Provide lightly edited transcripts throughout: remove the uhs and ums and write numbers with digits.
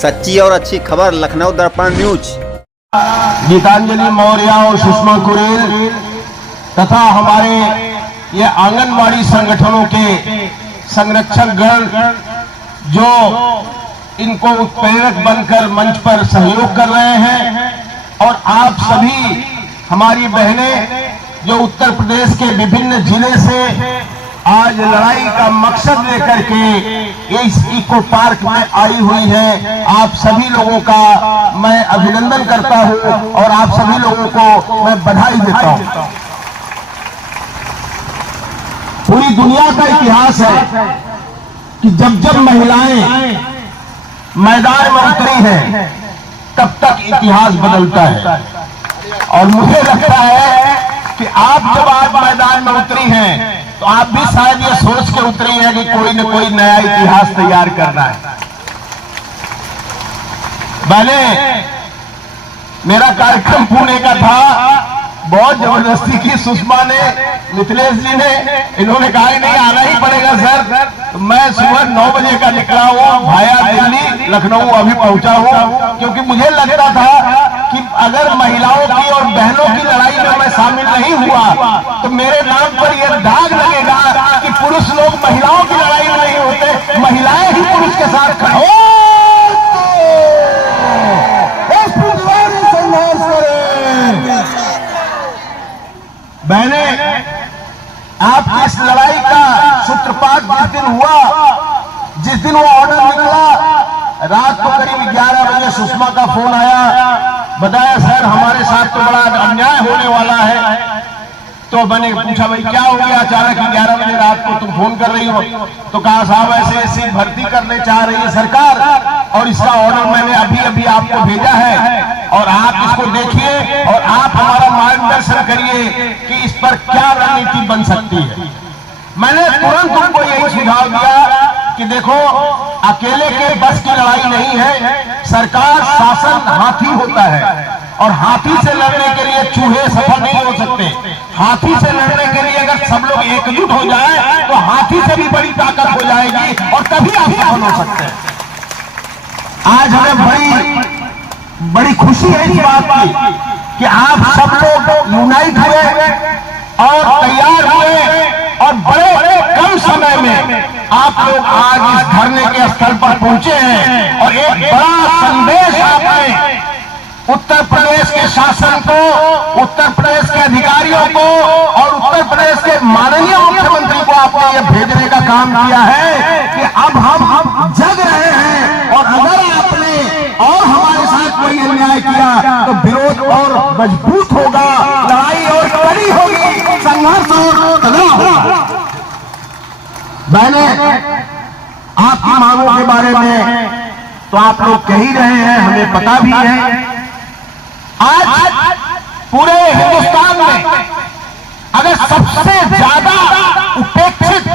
सच्ची और अच्छी खबर लखनऊ दर्पण न्यूज। गीतांजलि मौर्य और सुषमा कुरेल तथा हमारे ये आंगनवाड़ी संगठनों के संरक्षक गण जो इनको उत्प्रेरक बनकर मंच पर सहयोग कर रहे हैं, और आप सभी हमारी बहनें जो उत्तर प्रदेश के विभिन्न जिले से आज लड़ाई का मकसद लेकर के इस इको पार्क में आई हुई है, आप सभी लोगों का मैं अभिनंदन करता हूं और आप सभी लोगों को मैं बधाई देता हूं। पूरी दुनिया का इतिहास है कि जब जब महिलाएं मैदान में उतरी हैं तब तक इतिहास बदलता है, और मुझे लगता है कि आप जब आज मैदान में उतरी हैं तो आप भी शायद ये सोच के उतरी हैं कि कोई न कोई नया इतिहास तैयार करना है। मैंने मेरा कार्यक्रम पुणे का था, बहुत जबरदस्ती की सुषमा ने, मिथिलेश जी ने, इन्होंने कहा नहीं आना ही पड़ेगा सर। तो मैं सुबह 9 बजे का निकला हूँ भाया दिल्ली, लखनऊ अभी पहुंचा हूँ, क्योंकि मुझे लगता था कि अगर महिलाओं की और बहनों की लड़ाई में मैं शामिल नहीं हुआ तो मेरे नाम पर यह दाग लगेगा कि पुरुष लोग महिलाओं की लड़ाई में नहीं होते, महिलाएं ही पुरुष के साथ खड़े हो। बहने, आप इस लड़ाई का सूत्रपात जिस दिन हुआ, जिस दिन वो ऑर्डर निकला, रात को करीब 11 बजे सुषमा का फोन आया, बताया सर हमारे साथ तो बड़ा अन्याय होने वाला है। तो मैंने पूछा भाई क्या हो गया अचानक 11 बजे रात को तुम फोन कर रही हो? तो कहा साहब ऐसे ऐसी भर्ती करने चाह रही है सरकार, और इसका ऑर्डर मैंने अभी अभी आपको भेजा है, और आप इसको देखिए और आप हमारा मार्गदर्शन करिए कि इस पर क्या रणनीति बन सकती है। मैंने तुरंत उनको यही सुझाव दिया कि देखो, अकेले के बस की लड़ाई नहीं है, सरकार शासन हाथी होता है, और हाथी से लड़ने के लिए चूहे सफल नहीं हो सकते। हाथी से लड़ने के लिए अगर सब लोग एकजुट हो जाए तो हाथी से भी बड़ी ताकत हो जाएगी, और तभी आप सफल हो सकते हैं। आज हमें बड़ी खुशी है इस बात की कि आप सब लोग यूनाइट हुए और तैयार हुए, और बड़े कम समय में आप लोग आज इस धरने के स्थल पर पहुंचे हैं, और एक बड़ा संदेश आपने उत्तर प्रदेश के शासन को, उत्तर प्रदेश के अधिकारियों को और उत्तर प्रदेश के माननीय मुख्यमंत्री को आपने ये भेजने का काम किया है कि अब हम जग रहे हैं, और अगर आपने और हमारे साथ कोई अन्याय किया तो विरोध और मजबूत होगा, लड़ाई और कड़ी होगी, संघर्ष और तगड़ा होगा। बहने, आपकी मांगों के बारे में तो आप लोग कह ही रहे हैं, हमें पता भी है। आज पूरे हिंदुस्तान में अगर सबसे ज्यादा उपेक्षित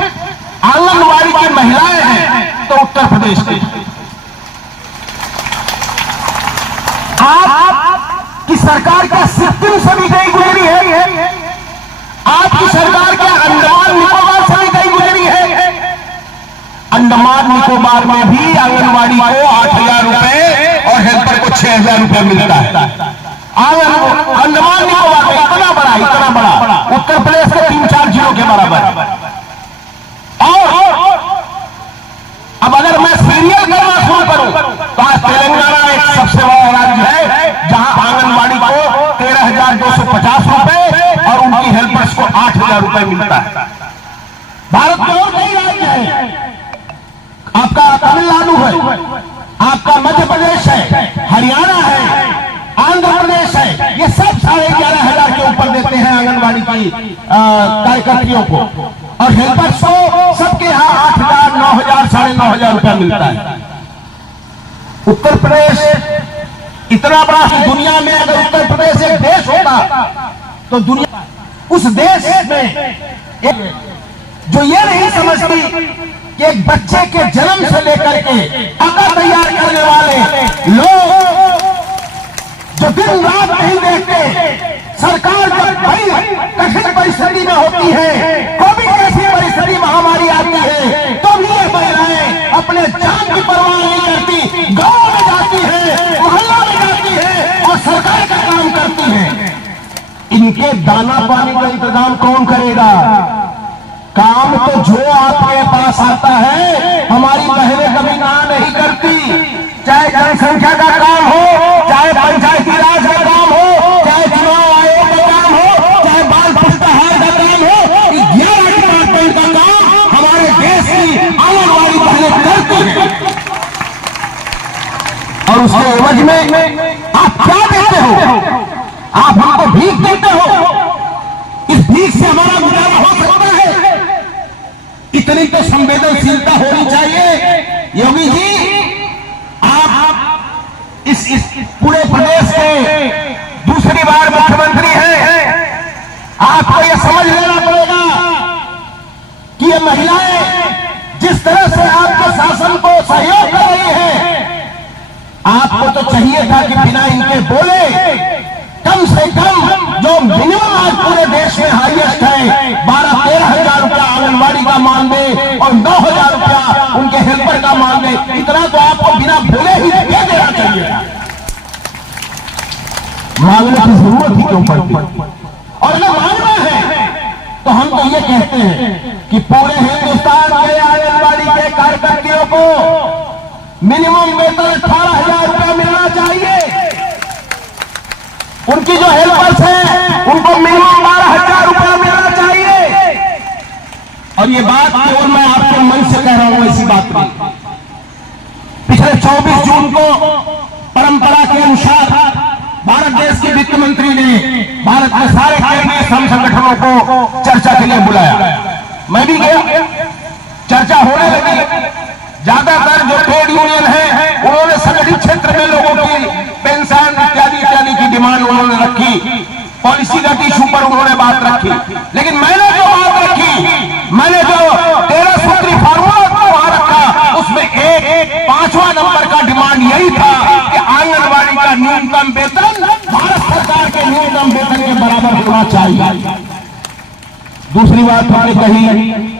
आंगनवाड़ी की महिलाएं हैं तो उत्तर प्रदेश की। आपकी सरकार क्या सिक्किम से भी गई गुजरी है? आपकी सरकार क्या अंडमान निकोबार से भी गई गुजरी है? अंडमान निकोबार में भी आंगनवाड़ी को 8,000 रुपए और हेल्पर को 6,000 रुपए मिलता है। अंडमान निकोबार में इतना बड़ा उत्तर प्रदेश के 3-4 जिलों के बराबर। और अब अगर मैं सीरियल करना शुरू करूं तो आज तेलंगाना एक सबसे बड़ा राज्य है जहां आंगनवाड़ी को 13,250 रुपए और उनकी हेल्पर्स को 8,000 रुपए मिलता है। भारत में और कई राज्य हैं, आपका तमिलनाडु है, आपका मध्य प्रदेश है, हरियाणा है, आंध्र प्रदेश है, ये सब 11,500 के ऊपर देते हैं आंगनवाड़ी की कार्यकर्तियों को, और हेल्पर्स को सबके यहाँ 8,000, 9,000, 9,500 रुपया मिलता है। उत्तर प्रदेश इतना बड़ा, दुनिया में अगर उत्तर प्रदेश एक देश होता तो दुनिया उस देश में जो ये नहीं समझती कि एक बच्चे के जन्म से लेकर के अकल तैयार करने वाले लोग जो दिन रात नहीं देखते, सरकार जब बड़ी कठिन परिस्थिति में होती है, कोविड जैसी परिस्थिति महामारी आती है, तो भी ये महिलाएं अपने जान की परवाह नहीं करती, गांव में जाती इनके दाना पानी का इंतजाम कौन करेगा? काम तो जो आपके पास आता है हमारी बहनें कभी ना नहीं करती, चाहे जनसंख्या का काम हो, चाहे पंचायती राज का काम हो, चाहे चुनाव आयोग का काम हो, चाहे बाल पुष्टाहार का काम हो, 11 डिपार्टमेंट का काम हमारे देश की आंगनबाड़ी बहनें करती हैं। और उसके एवज में आप क्या देते हो? आप हमको भीख देते हो। इस भीख से हमारा गुजारा हो सकता है? इतनी तो संवेदनशीलता होनी चाहिए। योगी जी, आप इस पूरे प्रदेश के दूसरी बार मुख्यमंत्री हैं, आपको यह समझ लेना पड़ेगा कि ये महिलाएं जिस तरह से आपके शासन को सहयोग कर रही हैं, आपको तो चाहिए था कि बिना इनके बोले कम से कम जो मिनिमम आज पूरे देश में हाईएस्ट है 12-13 हजार रुपया आंगनबाड़ी का मानदेय और 9,000 रुपया उनके हेल्पर का मानदेय, इतना तो आपको बिना बोले ही दे देना चाहिए। मांगने की जरूरत ही क्यों पड़ती? और अगर मांगना है तो हम तो ये कहते हैं कि पूरे हिंदुस्तान के आंगनबाड़ी के कार्यकर्तियों को मिनिमम वेतन 18,000 रुपया मिलना चाहिए। उनकी जो हेल्पर्स हैं उनको मिनिमम 12,000 रुपया मिलना चाहिए। और ये बात केवल मैं आपके मन से कह रहा हूं, ऐसी बात नहीं। पिछले 24 जून को परंपरा के अनुसार भारत देश के वित्त मंत्री ने भारत के सारे केंद्रीय श्रम संगठनों को चर्चा के लिए बुलाया। मैं भी गया, चर्चा होने लगी। ज्यादातर जो ट्रेड यूनियन है उन्होंने संगठित क्षेत्र में लोगों की पेंशन इत्यादि इत्यादि की डिमांड उन्होंने रखी, पॉलिसीगत इशू पर उन्होंने बात रखी। लेकिन मैंने जो बात रखी, मैंने जो 13 सूत्री फार्मूला वहां रखा, उसमें एक 5वां नंबर का डिमांड यही था कि आंगनबाड़ी का न्यूनतम वेतन भारत सरकार के न्यूनतम वेतन के बराबर होना चाहिए। दूसरी बात हमने कही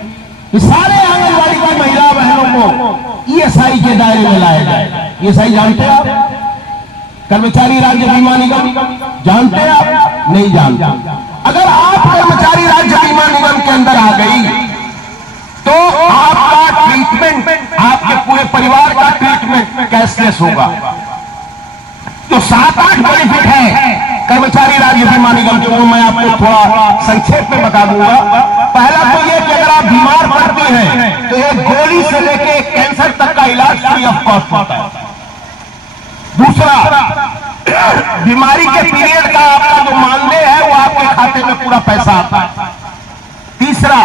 कि सारे आंगनबाड़ी की महिला बहनों को ईएसआई के दायरे में लाया जाए। ईएसआई जानते हैं आप? कर्मचारी राज्य बीमा निगम जानते हैं आप? नहीं जानते। अगर आप कर्मचारी राज्य बीमा निगम के अंदर आ गई तो आपका ट्रीटमेंट, आपके पूरे परिवार का ट्रीटमेंट कैशलेस होगा। जो 7-8 बेनिफिट है कर्मचारी राज्य बीमा निगम के, वो मैं आपको थोड़ा संक्षेप में बता दूंगा। पहला तो ये कि अगर आप बीमार पड़ते हैं तो एक गोली से लेके कैंसर तक का इलाज फ्री ऑफ कॉस्ट होता है। दूसरा, बीमारी के पीरियड का आपका जो मानदेय है वो आपके खाते में पूरा पैसा आता है। तीसरा,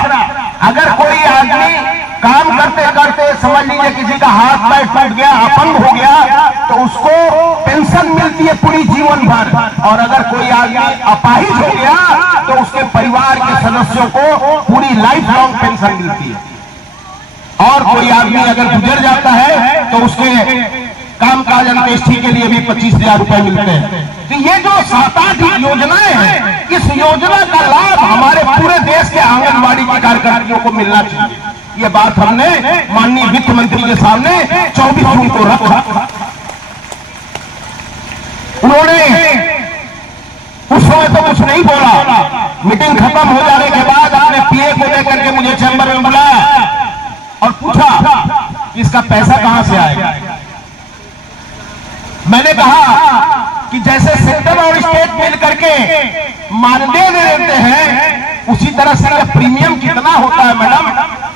अगर कोई आदमी काम करते करते समझ लीजिए किसी का हाथ पैर टूट गया, अपंग हो गया, तो उसको पेंशन मिलती है पूरी जीवन भर। और अगर कोई आदमी अपाहिज हो गया तो उसके परिवार के सदस्यों को पूरी लाइफ लॉन्ग पेंशन मिलती है। और कोई आदमी अगर गुजर जाता है तो उसके कामकाज अंत्येष्टि के लिए भी 25,000 रुपए मिलते हैं। तो ये जो 7-8 योजनाएं हैं, इस योजना का लाभ हमारे पूरे देश के आंगनबाड़ी के कार्यकर्तियों को मिलना चाहिए। ये बात हमने माननीय वित्त मंत्री के सामने 24 जून को रखा। उन्होंने उस समय तो कुछ नहीं बोला। मीटिंग खत्म हो जाने के बाद आपने पीए को लेकर के मुझे चैम्बर में बुलाया और पूछा इसका पैसा कहां से आएगा। मैंने कहा कि जैसे सेंटर और स्टेट मिल करके मानदेय दे देते हैं, उसी तरह से प्रीमियम कितना होता है मैडम,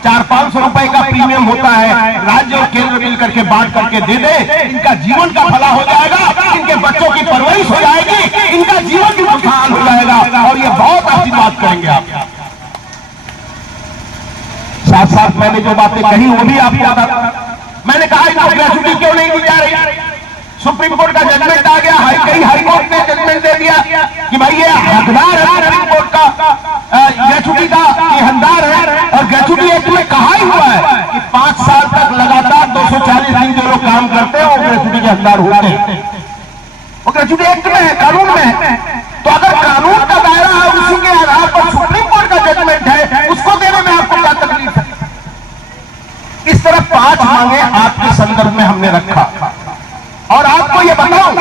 400-500 रुपए का प्रीमियम होता है। राज्य और केंद्र मिल करके बांट करके दे दे, इनका जीवन का भला हो जाएगा, इनके बच्चों की परवरिश हो जाएगी, इनका जीवन भी खुशहाल हो जाएगा और ये बहुत अच्छी बात करेंगे आप। साथ साथ मैंने जो बातें कही वो भी आपको बता। मैंने कहा इनको ग्रेजुटी क्यों नहीं दी जा रही। सुप्रीम कोर्ट का जजमेंट आ गया, हाई कोर्ट ने जजमेंट दे दिया कि भाई ये हकदार है सुप्रीम कोर्ट का ग्रेजुटी का, ये हकदार है। और ग्रेजुटी एक्ट में कहा ही हुआ है कि 5 साल तक लगातार 240 दिन जो लोग काम करते हैं वो ग्रेजुटी के हकदार होते हैं। वो ग्रेजुटी एक्ट में है, कानून में है। तो अगर कानून का दायरा है, उसी के आधार पर सुप्रीम कोर्ट का जजमेंट है, उसको देने में आपको क्या तकलीफ है। इस तरह 5 मांगे आपके संदर्भ में हमने रखा। और आपको ये बताऊं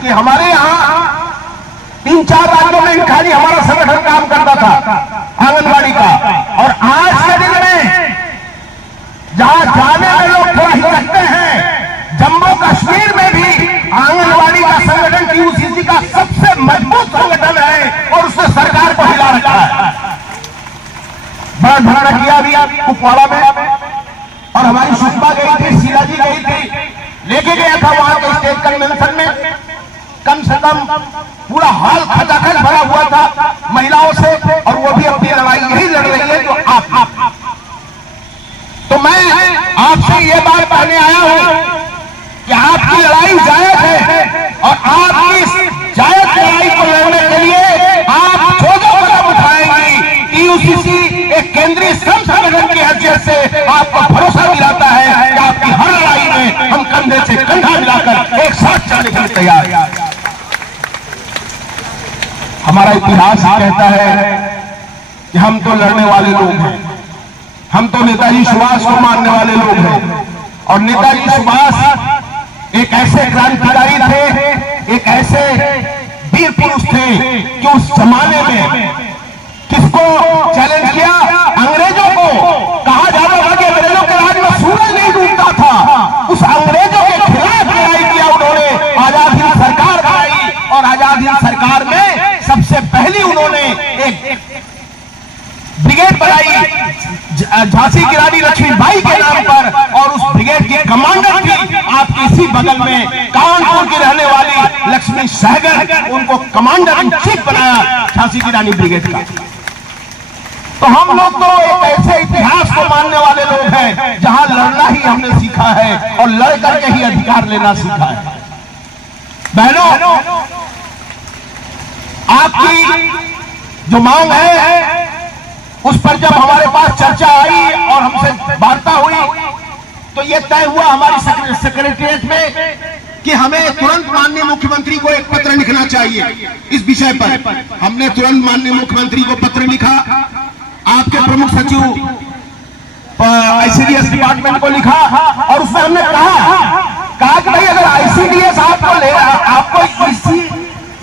कि हमारे यहां 3-4 राज्यों में खाली हमारा संगठन काम करता था आंगनबाड़ी का, और आज के दिन में जहां जाने में लोग थोड़ा हिचकते हैं, जम्मू कश्मीर में भी आंगनबाड़ी का संगठन टीयूसीसी का सबसे मजबूत संगठन है और उसने सरकार को हिला रखा है। बड़ा धरना किया भी कुपवाड़ा में, और हमारी सुषमा गई थी, शीला जी गई थी, लेके गया था वहां के स्टेट कन्वेंशन में। कम से कम पूरा हॉल खचाखच भरा हुआ था महिलाओं से, और वो भी अपनी लड़ाई यही लड़ रही है जो आप। तो मैं आपसे ये बात कहने आया हूं कि आपकी लड़ाई जायज है, और आपकी इस जायज लड़ाई को लड़ने के लिए आप जो कदम उठाएंगी, टीयूसीसी एक केंद्रीय श्रम संगठन की हैसियत से आपको भरोसा दिलाता है कि आपकी हर लड़ाई में हम कंधे से कंधा मिलाकर एक साथ चलने के लिए तैयार हैं। हमारा इतिहास कहता है कि हम तो लड़ने वाले लोग हैं, हम तो नेताजी सुभाष को मानने वाले लोग हैं, और नेताजी सुभाष एक ऐसे क्रांतिकारी थे, एक ऐसे वीर पुरुष थे कि उस जमाने में किसको चैलेंज किया? अंग्रेजों को। कहा जाता था कि अंग्रेजों के राज में सूरज नहीं डूबता था, उस अंग्रेजों के खिलाफ लड़ाई किया उन्होंने, आजाद हिंद सरकार बनाई, और आजाद हिंद सरकार में सबसे पहली उन्होंने एक ब्रिगेड बनाई झांसी की रानी लक्ष्मीबाई के नाम पर, और उस ब्रिगेड की कमांडर थी आपके इसी बगल में कानपुर की रहने वाली लक्ष्मी सहगल, उनको कमांडर इन चीफ बनाया झांसी की रानी ब्रिगेड का। तो हम लोग तो एक ऐसे इतिहास को मानने वाले लोग हैं जहां लड़ना ही हमने सीखा है, और लड़ करके ही अधिकार लेना सीखा है। बहनों, आपकी जो मांग है उस पर जब हमारे पास चर्चा आई और हमसे वार्ता हुई, तो यह तय हुआ हमारी सेक्रेटरिएट में कि हमें तुरंत माननीय मुख्यमंत्री को एक पत्र लिखना चाहिए इस विषय पर। हमने तुरंत माननीय मुख्यमंत्री को पत्र लिखा, आपके प्रमुख सचिव आईसीडीएस डिपार्टमेंट को लिखा, और उसमें हमने कहा कि भाई अगर आईसीडीएस आपको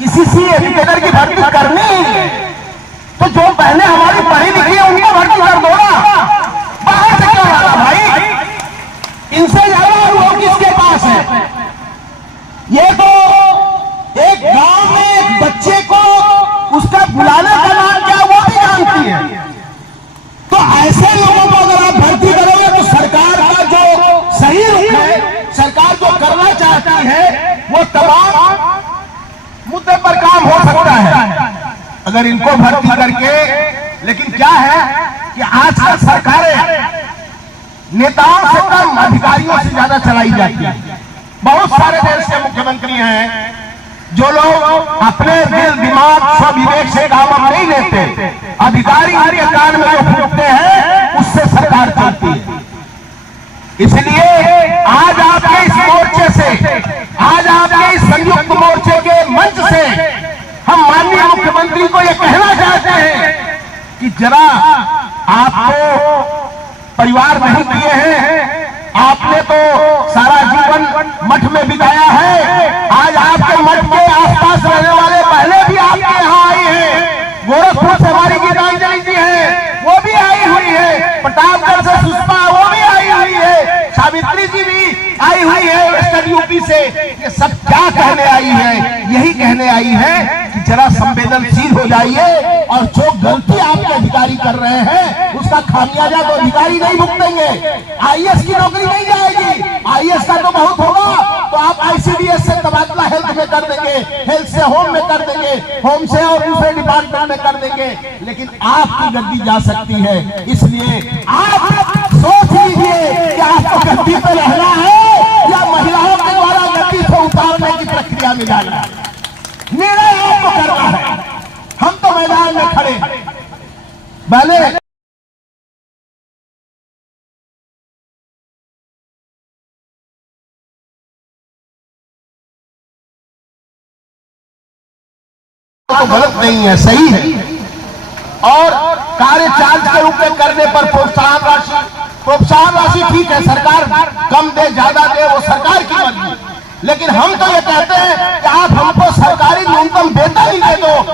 इसी एजुकेटर की भर्ती करनी है, तो जो बहनें हमारी पढ़ी लिखी है उनको भर्ती कर दो ना, बाहर से क्या रहा भाई, इनसे ज्यादा लोग किसके पास है? ये तो एक गांव में एक बच्चे को उसका बुलाने का नाम क्या वो भी जानती है। तो ऐसे लोगों को अगर आप भर्ती करोगे तो सरकार का जो सही रुख है, सरकार जो करना चाहती है, वो तमाम मुद्दे पर काम हो सकता है अगर इनको भर्ती करके। लेकिन क्या है कि आजकल सरकारें नेताओं से कम अधिकारियों से ज्यादा चलाई जाती है। बहुत सारे देश के मुख्यमंत्री हैं जो लोग अपने दिल दिमाग स्वविवेक से काम अब नहीं लेते, अधिकारी के कान में जो फूटते हैं उससे सरकार चलती है। इसलिए आज आपके इस मोर्चे से, आज आपके इस संयुक्त मोर्चे के मंच से हम माननीय मुख्यमंत्री को यह कहना चाहते हैं कि जरा आपको परिवार नहीं दिए हैं, आपने तो सारा जीवन मठ में बिताया है, आज आपके मठ के आसपास रहने वाले पहले भी आपके यहाँ आई हैं, गोरखपुर से हमारी गीतांजलि जी है वो भी आई हुई है, प्रतापगढ़ से सुषमा वो भी आई हुई है, सावित्री जी भी आई हुई है वेस्टर्न यूपी से। ये सब क्या कहने आई है? यही कहने आई है कि जरा संवेदनशील हो जाइए, और जो गलती आपके अधिकारी कर रहे हैं उसका खामियाजा तो अधिकारी नहीं भुगतेंगे, आईएएस की नौकरी नहीं जाएगी, आईएएस का तो बहुत होगा तो आप आईसीडीएस से तबादला हेल्थ में कर देंगे, हेल्थ से होम में कर देंगे, होम से और दूसरे डिपार्टमेंट में कर देंगे, लेकिन आपकी गद्दी जा सकती है। इसलिए आप सोच लीजिए कि आपको गद्दी पे रहना है या महिलाओं के द्वारा गद्दी से उतारने की प्रक्रिया में जाना है। निर्णय आपको करना है, हम तो मैदान में खड़े हैं। पहले तो गलत नहीं है, सही है, और कार्य चार्ज के रूप में करने पर प्रोत्साहन राशि ठीक है, सरकार कम दे ज्यादा दे वो सरकार की मर्जी, लेकिन हम तो ये कहते हैं कि आप हमको सरकारी न्यूनतम वेतन ही दे दो,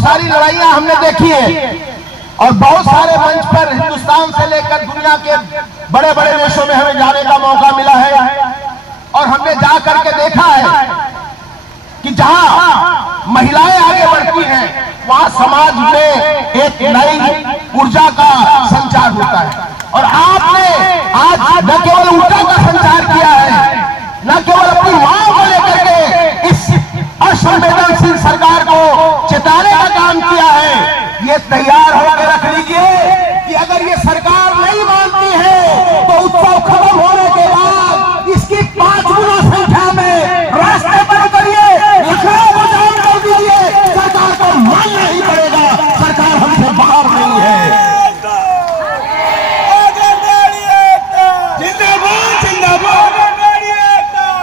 बहुत सारी लड़ाइयां हमने देखी है और बहुत सारे मंच पर हिंदुस्तान से लेकर दुनिया के बड़े बड़े देशों में हमें जाने का मौका मिला है और हमने जा करके देखा है कि जहां महिलाएं आगे बढ़ती हैं वहां समाज में एक नई ऊर्जा का संचार होता है। और आपने आज न केवल ऊर्जा का संचार किया है, न केवल अपनी मांग को लेकर के इस असंवेदनशील सरकार को चेताने का काम किया है। ये तैयार होकर रख लीजिए कि अगर ये सरकार नहीं मानती है तो उत्सव खत्म होने के बाद इसकी 5 गुना संख्या में रास्ते पर करिए, लखनऊ को जाम कर दीजिए। सरकार को मानना ही पड़ेगा, सरकार हमसे बाहर नहीं है। जिंदाबाद जिंदाबाद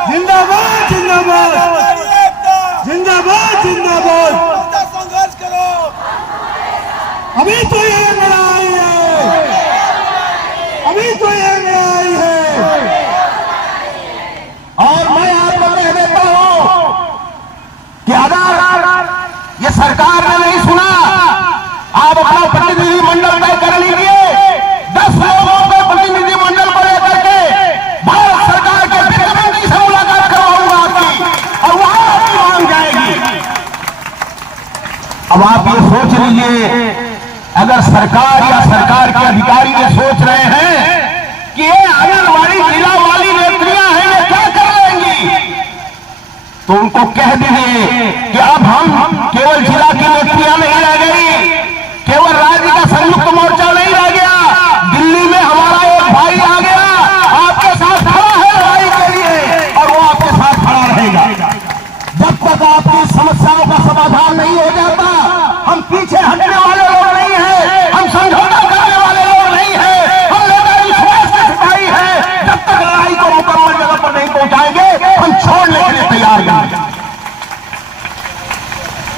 जिंदाबाद जिंदाबाद जिंदाबाद जिंदाबाद संघर्ष करो, अभी तो ये लड़ाई है, अभी तो ये लड़ाई है। और मैं आपको कह देता हूं कि अगर ये सरकार ने नहीं सुना, आप अपना प्रतिनिधि मंडल तय कर लीजिए। 10 लोगों को प्रतिनिधि मंडल को लेकर के भारत सरकार के वित्त मंत्री से मुलाकात करवाऊंगा आपकी, और वहां आपकी मांग जाएगी। अब आप ये सोच लीजिए, अगर सरकार या सरकार के अधिकारी ये सोच रहे हैं कि ये आंगनबाड़ी जिला वाली नेत्रियां हैं, ये क्या कर लेंगी, तो उनको कह दीजिए कि अब हम केवल जिला की नेत्रियां नहीं रह गई, केवल राज्य का संयुक्त मोर्चा नहीं रह गया, दिल्ली में हमारा एक भाई आ गया, आपके साथ खड़ा है लड़ाई के लिए, और वो आपके साथ खड़ा रहेगा। जब तक आपकी समस्याओं का समाधान नहीं हो जाता, हम पीछे हटने वाले लोग नहीं हैं, हम समझौता करने वाले लोग नहीं हैं, हम लोग विश्वास के सिपाही हैं। जब तक लड़ाई को मुकम्मल जगह पर नहीं पहुंचाएंगे, हम छोड़ने के लिए तैयार नहीं।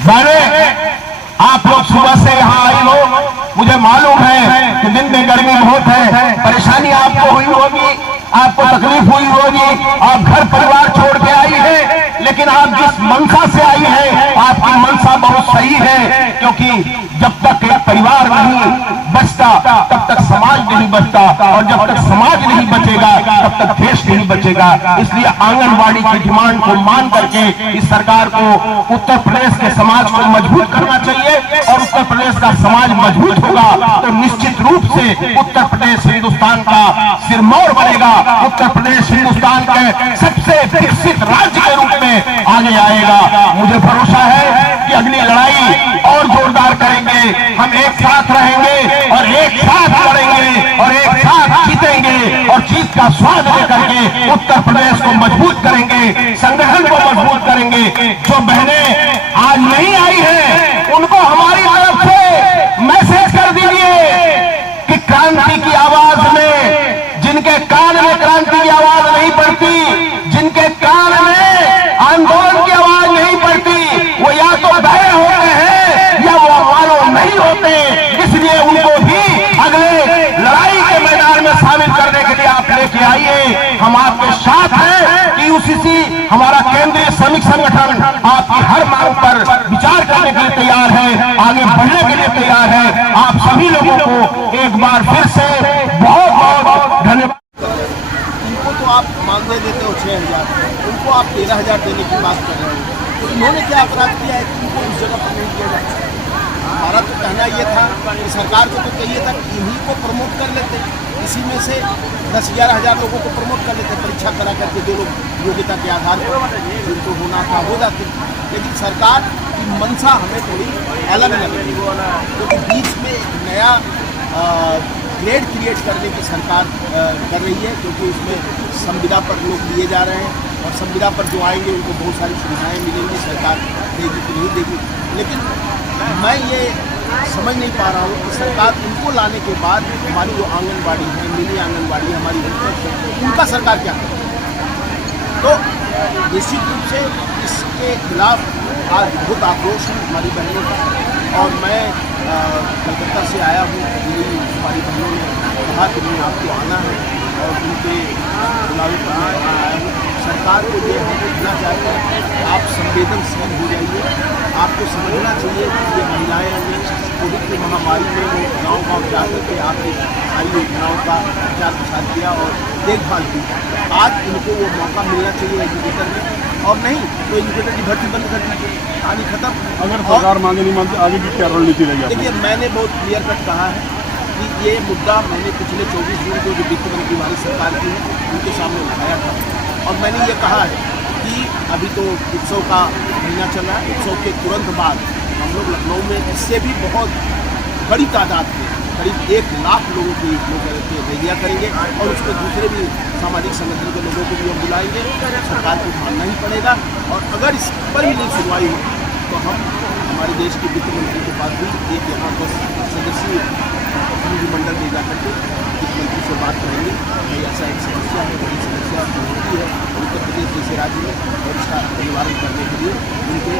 मैंने आप लोग सुबह से यहाँ आई हो, मुझे मालूम है कि दिन में गर्मी बहुत है, परेशानी आपको हुई होगी, आपको तकलीफ हुई होगी, आप घर परिवार छोड़ के आई है, लेकिन आप जिस मंशा से आई है, आपकी मंशा बहुत सही है, क्योंकि जब तक एक परिवार नहीं बचता तब तक समाज नहीं बचता, और जब तक समाज नहीं बचेगा तब तक देश नहीं बचेगा। इसलिए आंगनबाड़ी की डिमांड को मान करके इस सरकार को उत्तर प्रदेश के समाज को मजबूत करना चाहिए, और उत्तर प्रदेश का समाज मजबूत होगा तो निश्चित रूप से उत्तर प्रदेश हिंदुस्तान का सिरमौर बनेगा, उत्तर प्रदेश हिंदुस्तान के सबसे विकसित राज्य के रूप में आगे आएगा। मुझे भरोसा है कि अगली लड़ाई और जोरदार करेंगे, हम एक साथ रहेंगे और एक साथ लड़ेंगे और एक साथ जीतेंगे, और जीत का स्वाद लेकर के उत्तर प्रदेश को मजबूत करेंगे, संगठन को मजबूत करेंगे। जो बहनें आज नहीं आई हैं, उनको हमारी तरफ से मैसेज कर दीजिए कि क्रांति की आवाज में, जिनके कान में क्रांति की आवाज नहीं पड़ती, जिनके कान में आंदोलन की आवाज नहीं पड़ती, वो या तो बहरे होते हैं या वो मानो नहीं होते। इसलिए उनको भी अगले लड़ाई के मैदान में शामिल करने के लिए आप लेके आइए, हम आपके साथ हैं। कि यूसीसी हमारा केंद्रीय श्रमिक संगठन आपकी हर मांग पर विचार करने के लिए तैयार है, आगे बढ़ने के लिए तैयार है। आप सभी लोगों को एक बार फिर से बहुत बहुत धन्यवाद। इनको तो आप मानदेय देते हो 6,000, उनको आप 13,000 देने की बात कर रहे हो, तो इन्होंने क्या अपराध किया है कि उनको उस जगह पर नहीं किया जाए? हमारा तो कहना ये था कि सरकार को तो कहिए था कि इन्हीं को प्रमोट कर लेते, इसी में से 10-11,000 लोगों को प्रमोट कर लेते, परीक्षा करा करके जो लोग योग्यता के आधार पर जिनको होना था हो जाते। लेकिन सरकार की मंशा हमें थोड़ी अलग लगी, क्योंकि बीच में एक नया ग्रेड क्रिएट करने की सरकार कर रही है, क्योंकि उसमें संविदा पर लोग लिए जा रहे हैं, और संविदा पर जो आएंगे उनको बहुत सारी सुविधाएं मिलेंगी, सरकार देगी कि नहीं देगी। लेकिन मैं ये समझ नहीं पा रहा हूँ कि सरकार उनको लाने के बाद हमारी जो आंगनबाड़ी है, मिनी आंगनबाड़ी हमारी उनका सरकार क्या करे। तो निश्चित रूप से इसके खिलाफ आज बहुत आक्रोश है हमारी बहनों का, और मैं कलकत्ता से आया हूँ, मेरी हमारी बहनों ने कहा कि नहीं आपको आना है, और उनके बुलावे पर मैं यहाँ आया हूँ। सरकार को ये हम कहना चाहते हैं, आप संवेदनशील हो जाइए। आपको समझना चाहिए कि ये महिलाएँ हैं, कोविड की महामारी में वो गाँव-गाँव जा करके आपकी सारी योजनाओं का प्रचार प्रसार किया और देखभाल की। आज इनको वो मौका मिलना चाहिए एजुकेटर में, और नहीं तो एजुकेटर की भर्ती बंद कर दीजिए, कहानी खत्म। अगर सरकार मांगे नहीं मानती, आगे की क्या रणनीति रहेगी आपकी? देखिए, मैंने बहुत क्लियर कट कहा है कि ये मुद्दा मैंने पिछले 24 जून को जो वित्त मंत्री हमारी सरकार की है उनके सामने उठाया था, और मैंने ये कहा है कि अभी तो उत्सव का महीना चल रहा है, उत्सव के तुरंत बाद हम लोग लखनऊ में इससे भी बहुत बड़ी तादाद में करीब 1 लाख लोगों की रैलियाँ करेंगे, और उसमें दूसरे भी सामाजिक संगठन के लोगों को भी हम बुलाएंगे। सरकार को मानना ही पड़ेगा, और अगर इस पर भी नहीं सुनवाई होगी तो हम हमारे देश के वित्त मंत्री के पास भी एक यहाँ 10 सदस्यीय प्रतिनिधिमंडल ले जा करके वित्त मंत्री से बात करेंगे। भाई ऐसा एक समस्या है, बड़ी समस्या होती है उत्तर प्रदेश जैसे राज्य में, और इसका निवारण करने के लिए उनके